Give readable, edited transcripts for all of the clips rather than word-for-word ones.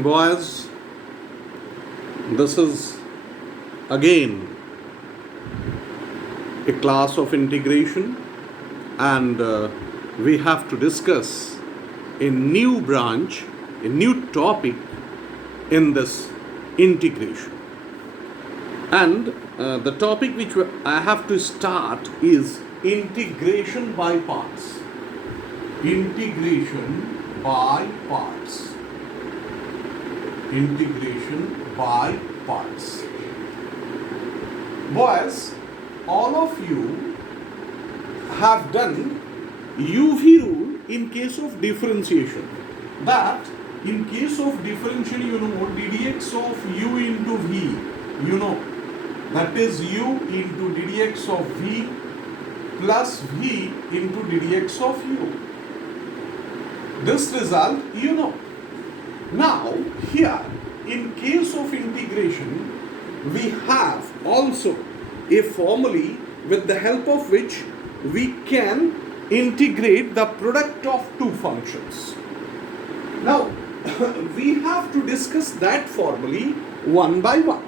Boys, this is again a class of integration, and we have to discuss a new branch, a new topic in this integration. And the topic which I have to start is integration by parts. Integration by parts. Integration by parts. Boys, all of you have done UV rule in case of differentiation. That in case of differentiation, you know, ddx of u into v, you know, that is u into ddx of v plus v into ddx of u. This result you know. Now here in case of integration we have also a formula with the help of which we can integrate the product of two functions. Now we have to discuss that formula one by one.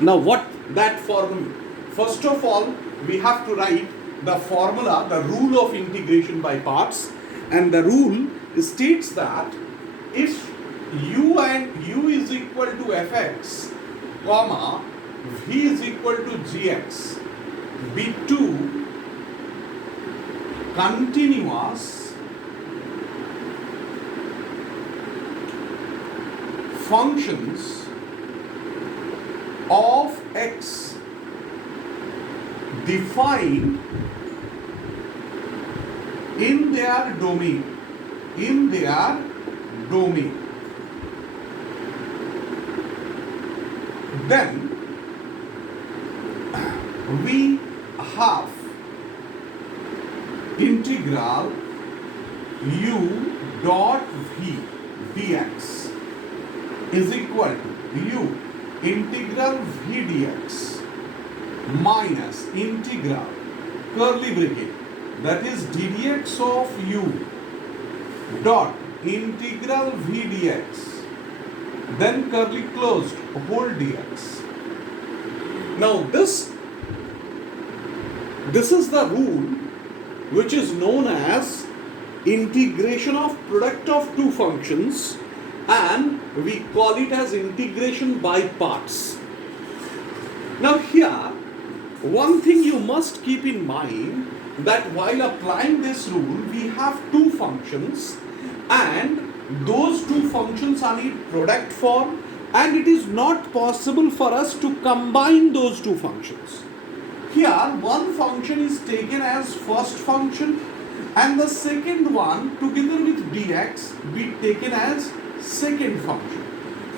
Now what that formula? First of all, we have to write the formula, the rule of integration by parts, and the rule states that if u and u is equal to fx, comma, v is equal to gx, be two continuous functions of x defined in their domain, then we have integral u dot v dx is equal to u integral v dx minus integral curly bracket, that is ddx of u dot integral v dx, then curly closed whole dx. Now this is the rule which is known as integration of product of two functions, and we call it as integration by parts. Now here one thing you must keep in mind, that while applying this rule we have two functions and those two functions are in product form, and it is not possible for us to combine those two functions. Here one function is taken as first function and the second one together with dx be taken as second function.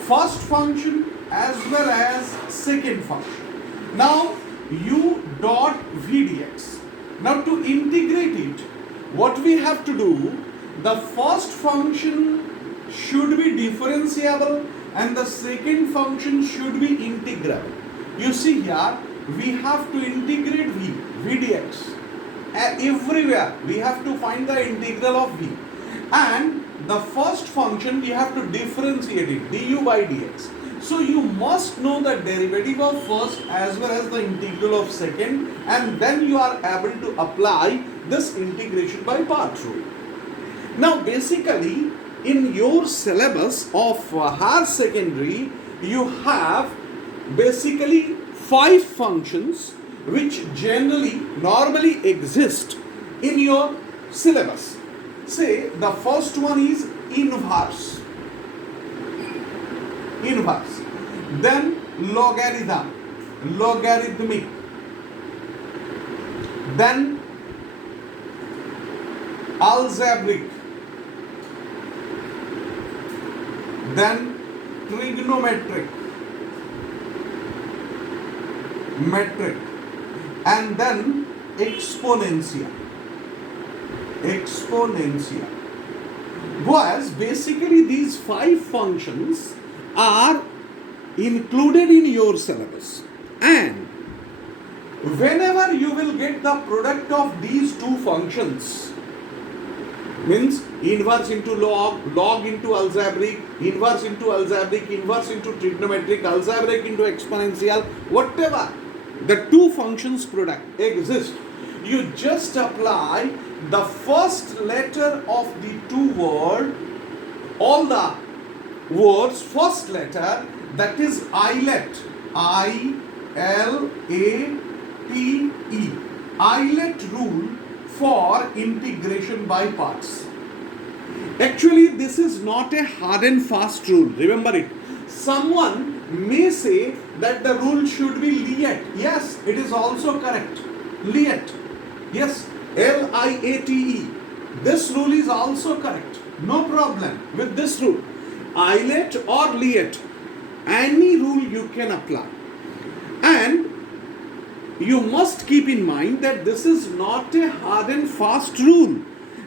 First function as well as second function. Now u dot v dx. Now to integrate it, what we have to do, the first function should be differentiable and the second function should be integral. You see here we have to integrate v dx. Everywhere we have to find the integral of v, and the first function we have to differentiate it, du by dx. So you must know the derivative of first as well as the integral of second, and then you are able to apply this integration by parts rule. Now basically in your syllabus of higher secondary you have basically 5 functions which normally exist in your syllabus. Say the first one is inverse, then logarithmic, then algebraic, then trigonometric, metric, and then exponential. Whereas basically these 5 functions are included in your syllabus, and whenever you will get the product of these two functions, Means inverse into log, log into algebraic, inverse into algebraic, inverse into trigonometric, algebraic into exponential, whatever the two functions product exist, you just apply the first letter of the two word, all the words first letter, that is islet, I-L-A-T-E, islet rule for integration by parts. Actually, this is not a hard and fast rule. Remember it. Someone may say that the rule should be liet. Yes, it is also correct. Liet. Yes, L-I-A-T-E. This rule is also correct. No problem with this rule. Islet or liet. Any rule you can apply. And you must keep in mind that this is not a hard and fast rule.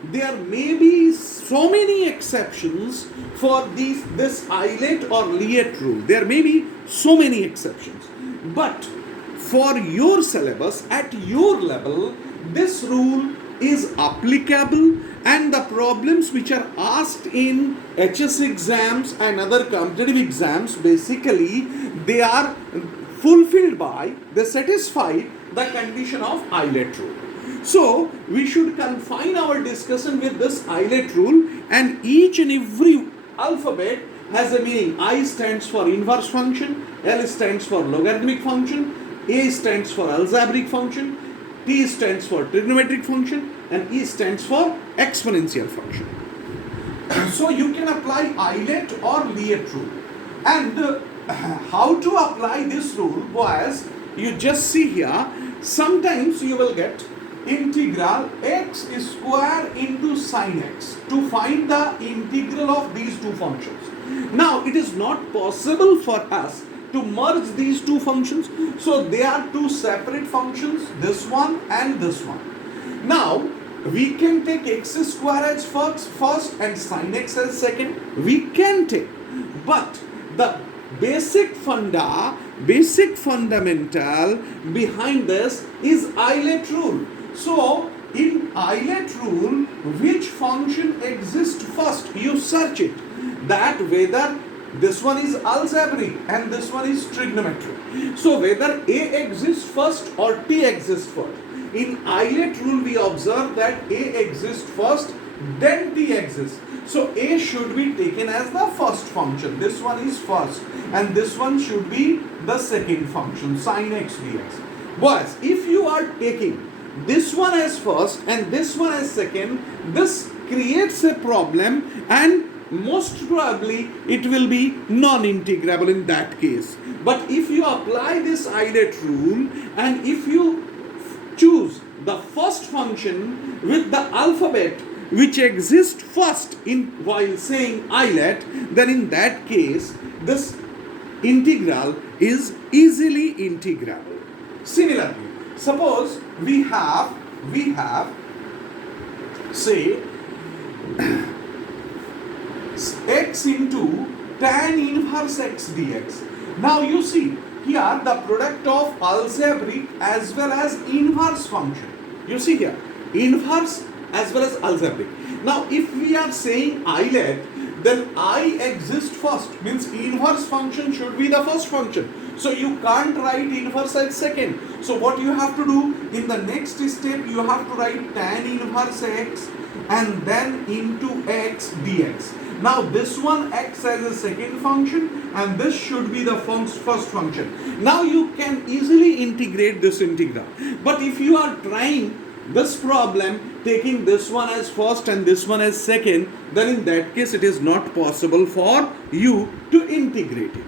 There may be so many exceptions for this islet or liet rule. There may be so many exceptions. But for your syllabus, at your level, this rule is applicable, and the problems which are asked in HS exams and other competitive exams, basically they are fulfilled by, they satisfy the condition of islet rule. So we should confine our discussion with this islet rule, and each and every alphabet has a meaning. I stands for inverse function, L stands for logarithmic function, A stands for algebraic function, T stands for trigonometric function, and E stands for exponential function. So you can apply islet or liet rule. And how to apply this rule was, you just see here, sometimes you will get integral x square into sine x to find the integral of these two functions. Now it is not possible for us to merge these two functions, so they are two separate functions, this one and this one. Now we can take x square as first and sine x as second. We can take, but the basic fundamental behind this is islet rule. So in islet rule, which function exists first? You search it, that whether this one is algebraic and this one is trigonometric. So whether A exists first or T exists first. In islet rule, we observe that A exists first, then T exists. So A should be taken as the first function. This one is first, and this one should be the second function, sine x dx. Boys, if you are taking this one as first and this one as second, this creates a problem, and most probably it will be non-integrable in that case. But if you apply this islet rule, and if you choose the first function with the alphabet which exists first in while saying islet, then in that case this integral is easily integrable. Similarly, suppose we have say x into tan inverse x dx. Now you see here the product of algebraic as well as inverse function. You see here, inverse as well as algebraic. Now if we are saying islet, then I exists first, means inverse function should be the first function. So you can't write inverse as second. So what you have to do in the next step, you have to write tan inverse x and then into x dx. Now this one acts as a second function, and this should be the first function. Now you can easily integrate this integral. But if you are trying this problem taking this one as first and this one as second, then in that case it is not possible for you to integrate it.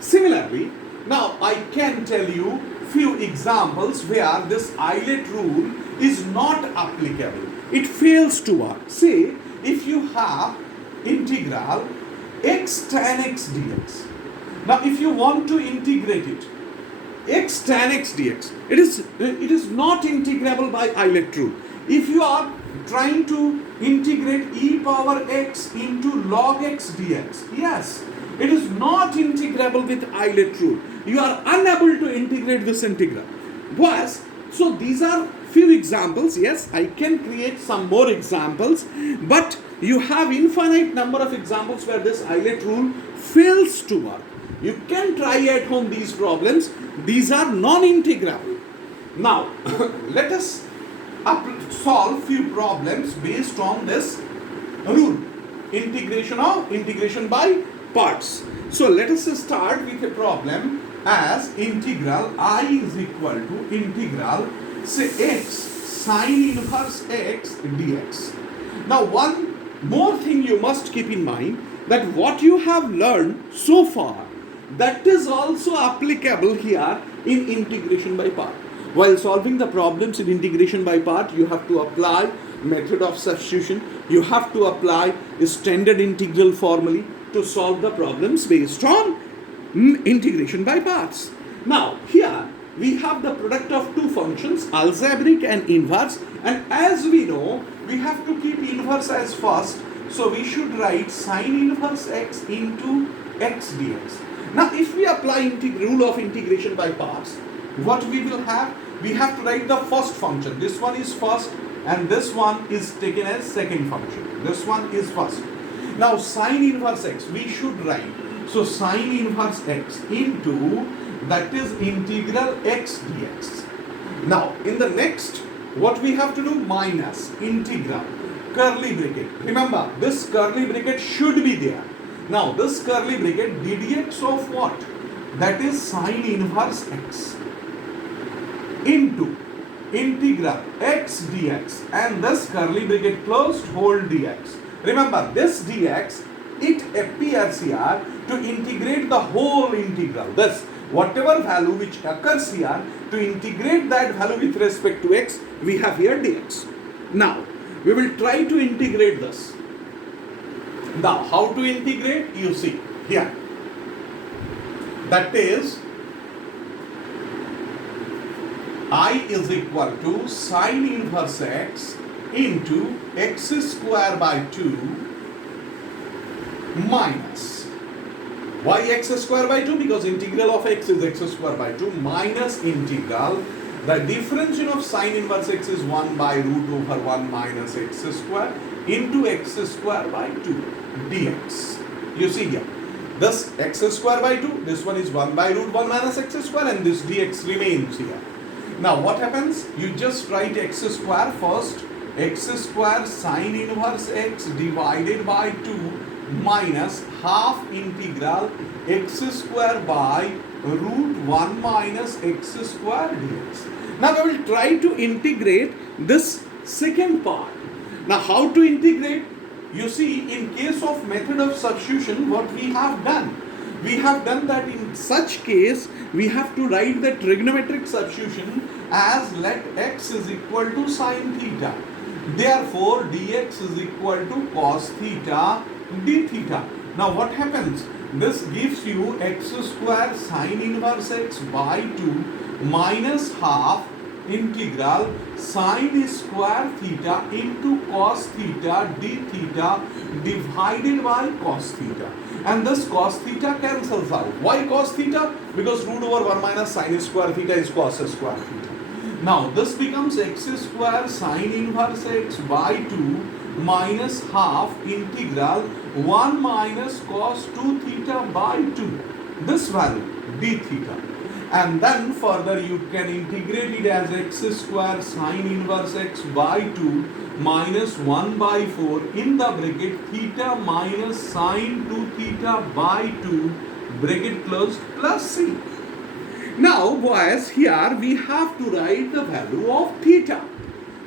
Similarly, now I can tell you few examples where this islet rule is not applicable. It fails to work. Say if you have integral x tan x dx. Now if you want to integrate it, x tan x dx, it is not integrable by islet rule. If you are trying to integrate e power x into log x dx, yes, it is not integrable with islet rule. You are unable to integrate this integral. Was so these are few examples. Yes, I can create some more examples, but you have infinite number of examples where this eyelet rule fails to work. You can try at home these problems. These are non-integral. Now, let us solve few problems based on this rule. Integration by parts. So let us start with a problem as integral I is equal to integral, say, x sine inverse x dx. Now one more thing you must keep in mind, that what you have learned so far, that is also applicable here in integration by part. While solving the problems in integration by part, you have to apply method of substitution. You have to apply standard integral formulae to solve the problems based on integration by parts. Now, here we have the product of two functions, algebraic and inverse, and as we know, we have to keep inverse as first, so we should write sine inverse x into x dx. Now, if we apply rule of integration by parts, what we will have? We have to write the first function. This one is first and this one is taken as second function. This one is first. Now sine inverse x we should write. So sine inverse x into, that is integral x dx. Now in the next, what we have to do? Minus integral curly bracket. Remember, this curly bracket should be there. Now this curly bracket dx of what? That is sine inverse x into integral x dx, and this curly bracket closed, whole dx. Remember, this dx, it appears here to integrate the whole integral. Thus, whatever value which occurs here, to integrate that value with respect to x, we have here dx. Now, we will try to integrate this. Now, how to integrate? You see here. That is, I is equal to sine inverse x into x square by 2 minus, why x square by 2? Because integral of x is x square by 2 minus integral, the differential of sine inverse x is 1 by root over 1 minus x square into x square by 2 dx. You see here, this x square by 2, this one is 1 by root 1 minus x square, and this dx remains here. Now what happens? You just write x square first, x square sine inverse x divided by 2 minus half integral x square by root 1 minus x square dx. Now we will try to integrate this second part. Now how to integrate? You see, in case of method of substitution, what we have done? We have done that in such case, we have to write the trigonometric substitution as let x is equal to sine theta. Therefore, dx is equal to cos theta d theta. Now what happens? This gives you x square sine inverse x by 2 minus half integral sine square theta into cos theta d theta divided by cos theta. And this cos theta cancels out. Why cos theta? Because root over 1 minus sine square theta is cos square theta. Now this becomes x square sine inverse x by 2 minus half integral 1 minus cos 2 theta by 2. This value d theta. And then further you can integrate it as x square sine inverse x by 2 minus 1 by 4 in the bracket theta minus sine 2 theta by 2 bracket closed plus c. Now boys, here we have to write the value of theta.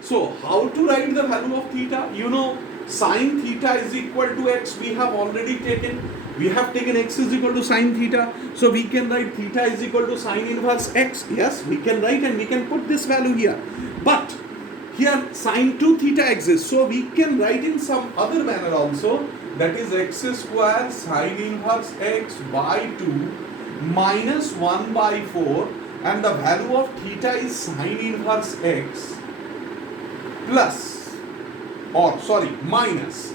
So how to write the value of theta? You know, sine theta is equal to x, we have already taken. We have taken x is equal to sine theta. So we can write theta is equal to sine inverse x. Yes, we can write and we can put this value here. But here sine 2 theta exists. So we can write in some other manner also. That is x square sine inverse x by 2 minus 1 by 4. And the value of theta is sine inverse x plus, or sorry, minus.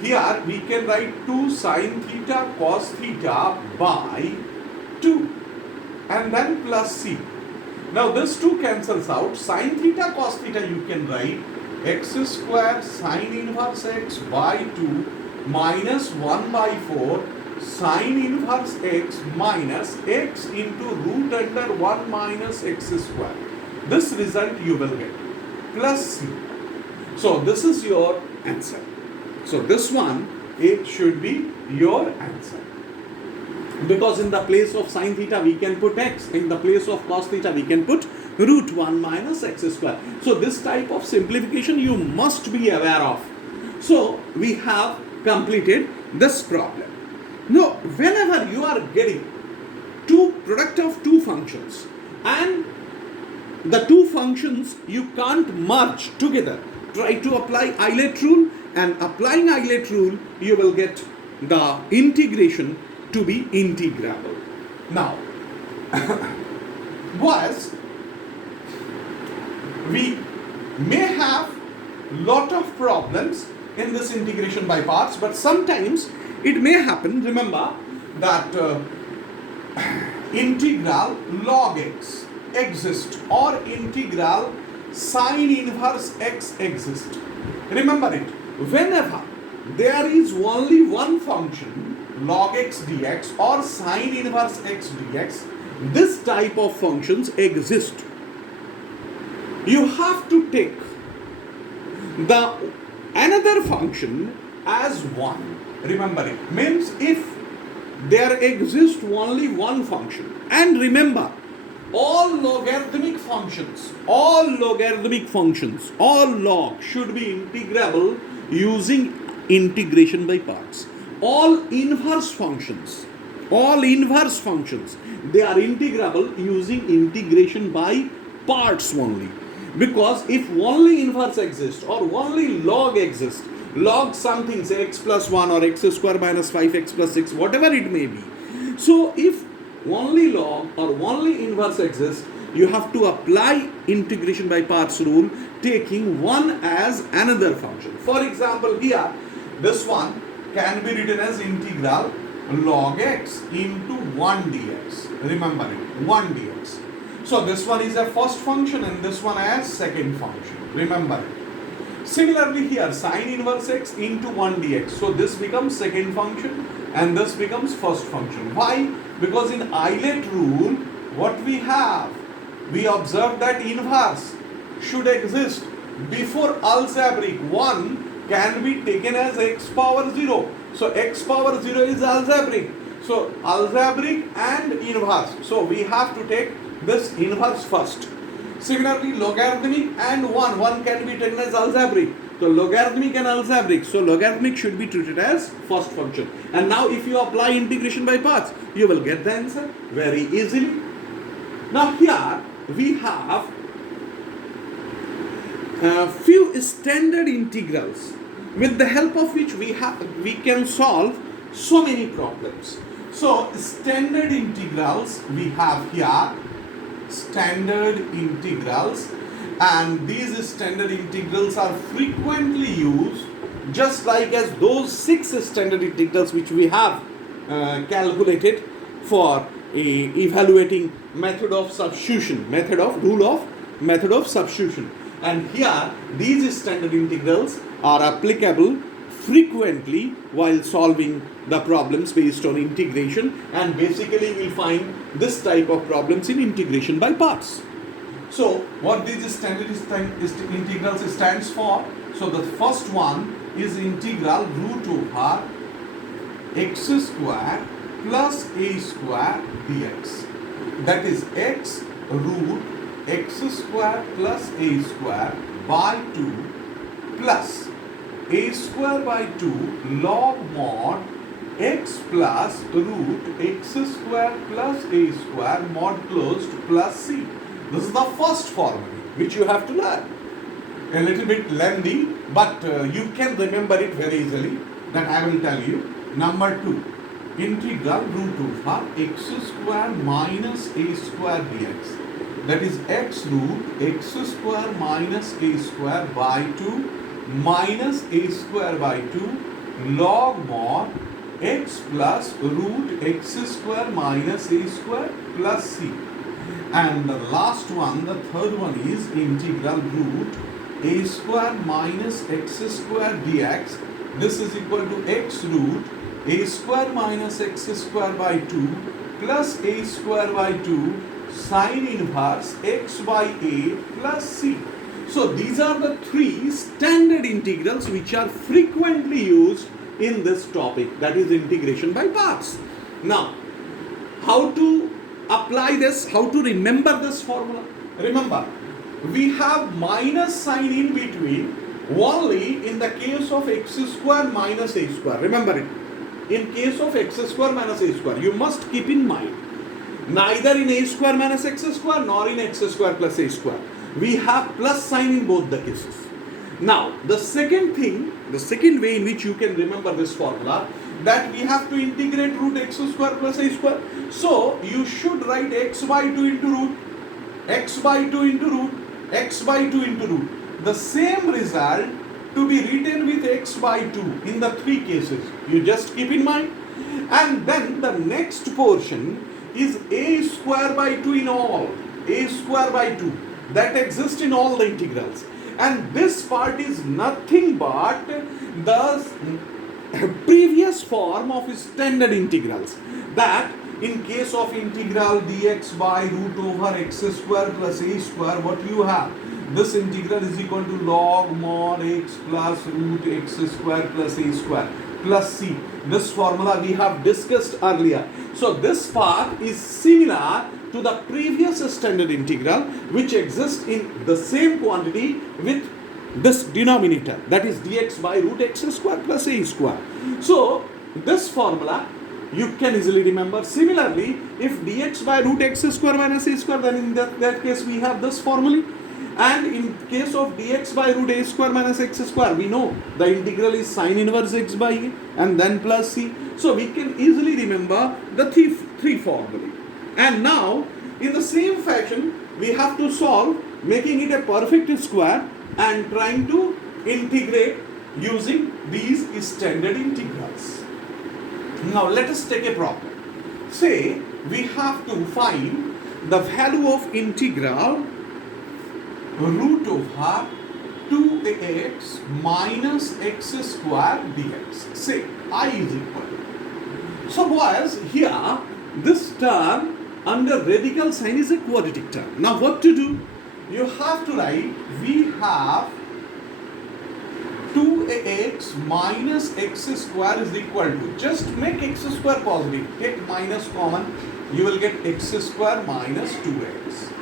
Here we can write 2 sine theta cos theta by 2 and then plus c. Now this 2 cancels out. Sin theta cos theta you can write x square sin inverse x by 2 minus 1 by 4 sin inverse x minus x into root under 1 minus x square. This result you will get plus c. So this is your answer. So this one, it should be your answer. Because in the place of sin theta we can put x, in the place of cos theta we can put root 1 minus x square. So this type of simplification you must be aware of. So we have completed this problem. Now whenever you are getting product of two functions and the two functions you can't merge together, try to apply Eilert rule, and applying Eilert rule you will get the integration to be integrable. Now boys, we may have lot of problems in this integration by parts, but sometimes it may happen, remember that integral log x exists or integral sin inverse x exists. Remember it, whenever there is only one function log x dx or sin inverse x dx, this type of functions exist. You have to take the another function as 1. Remember it, means if there exists only one function, and remember all logarithmic functions, all log should be integrable using integration by parts. All inverse functions, they are integrable using integration by parts only. Because if only inverse exists or only log exists, log something, say x plus 1 or x square minus 5x plus 6, whatever it may be. So if only log or only inverse exists, you have to apply integration by parts rule, taking one as another function. For example, here this one can be written as integral log x into 1 dx. Remember it, 1 dx. So this one is a first function and this one as second function. Remember it. Similarly here, sin inverse x into 1 dx. So this becomes second function and this becomes first function. Why? Because in Eilert rule, what we have? We observe that inverse should exist before algebraic. 1 can be taken as x power 0. So x power 0 is algebraic. So algebraic and inverse. So we have to take this inverse first. Similarly, logarithmic and 1 can be taken as algebraic. So logarithmic and algebraic. So logarithmic should be treated as first function. And now if you apply integration by parts, you will get the answer very easily. Now here we have a few standard integrals with the help of which we can solve so many problems. So standard integrals we have here, standard integrals, and these standard integrals are frequently used, just like as those 6 standard integrals which we have calculated for evaluating method of substitution, method of substitution. And here these standard integrals are applicable frequently while solving the problems based on integration, and basically we'll find this type of problems in integration by parts. So what these standard integrals stands for? So the first one is integral root over x square plus a square dx. That is x root x square plus a square by 2 plus a square by 2 log mod x plus root x square plus a square mod closed plus c. This is the first formula which you have to learn. A little bit lengthy, but you can remember it very easily. That I will tell you. Number 2, integral root over x square minus a square dx. That is x root x square minus a square by 2 minus a square by 2 log mod x plus root x square minus a square plus c. And the last one, the third one is integral root a square minus x square dx. This is equal to x root a square minus x square by 2 plus a square by 2 sine inverse x by a plus c. So these are the three standard integrals which are frequently used in this topic, that is integration by parts. Now, how to apply this, how to remember this formula? Remember, we have minus sign in between only in the case of x square minus a square. Remember it. In case of x square minus a square, you must keep in mind, neither in a square minus x square nor in x square plus a square. We have plus sign in both the cases. Now, the second thing, the second way in which you can remember this formula, that we have to integrate root x square plus a square. So, you should write x by 2 into root, x by 2 into root, x by 2 into root. The same result to be written with x by 2 in the three cases. You just keep in mind. And then the next portion is a square by 2 in all, a square by 2. That exists in all the integrals. And this part is nothing but the previous form of standard integrals. That in case of integral dx by root over x square plus a square, what you have? This integral is equal to log mod x plus root x square plus a square plus c. This formula we have discussed earlier. So this part is similar to the previous standard integral which exists in the same quantity with this denominator, that is dx by root x square plus a square. So this formula you can easily remember. Similarly, if dx by root x square minus a square, then in that case we have this formula. And in case of dx by root a square minus x square, we know the integral is sine inverse x by a and then plus c. So we can easily remember the three formulae. And now, in the same fashion, we have to solve, making it a perfect square and trying to integrate using these standard integrals. Now, let us take a problem. Say, we have to find the value of integral root over 2ax minus x square dx. Say, I is equal to. So, boys, here, this term under radical sign is a quadratic term. Now what to do? You have to write, we have 2ax minus x square is equal to, just make x square positive, take minus common, you will get x square minus 2x.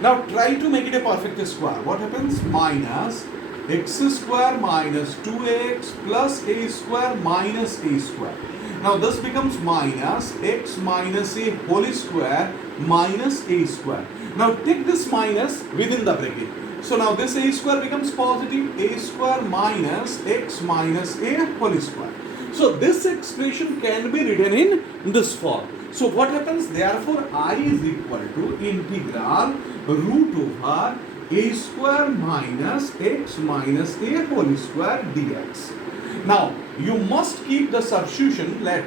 Now try to make it a perfect square. What happens? Minus x square minus 2x plus a square minus a square. Now this becomes minus x minus a whole square minus a square. Now take this minus within the bracket. So now this a square becomes positive, a square minus x minus a whole square. So this expression can be written in this form. So what happens? Therefore I is equal to integral root over a square minus x minus a whole square dx. Now, you must keep the substitution, let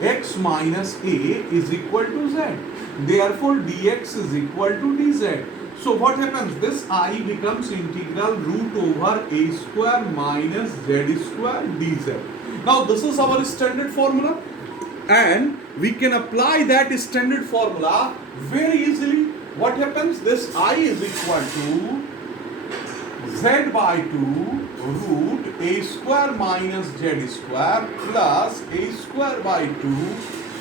x minus a is equal to z. Therefore, dx is equal to dz. So, what happens? This I becomes integral root over a square minus z square dz. Now, this is our standard formula. And we can apply that standard formula very easily. What happens? This I is equal to z by 2 root a square minus z square plus a square by 2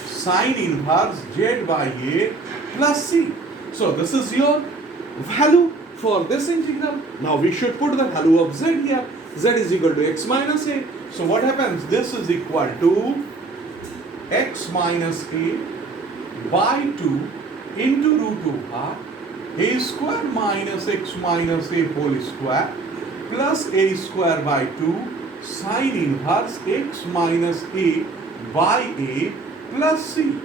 sine inverse z by a plus c. So this is your value for this integral. Now we should put the value of z here. Z is equal to x minus a. So what happens? This is equal to x minus a by 2 into root over a square minus x minus a whole square plus a square by 2 sine inverse x minus a by a plus c.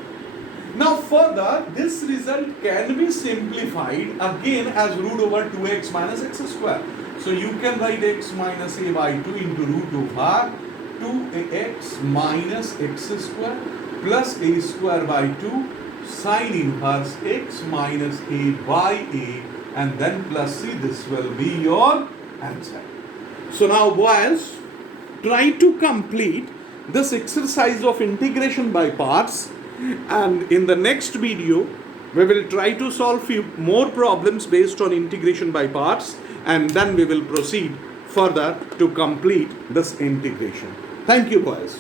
Now further, this result can be simplified again as root over 2x minus x square. So you can write x minus a by 2 into root over 2x minus x square plus a square by 2 sine inverse x minus a by a, and then plus c. This will be your answer. So now boys, try to complete this exercise of integration by parts, and in the next video we will try to solve few more problems based on integration by parts, and then we will proceed further to complete this integration. Thank you boys.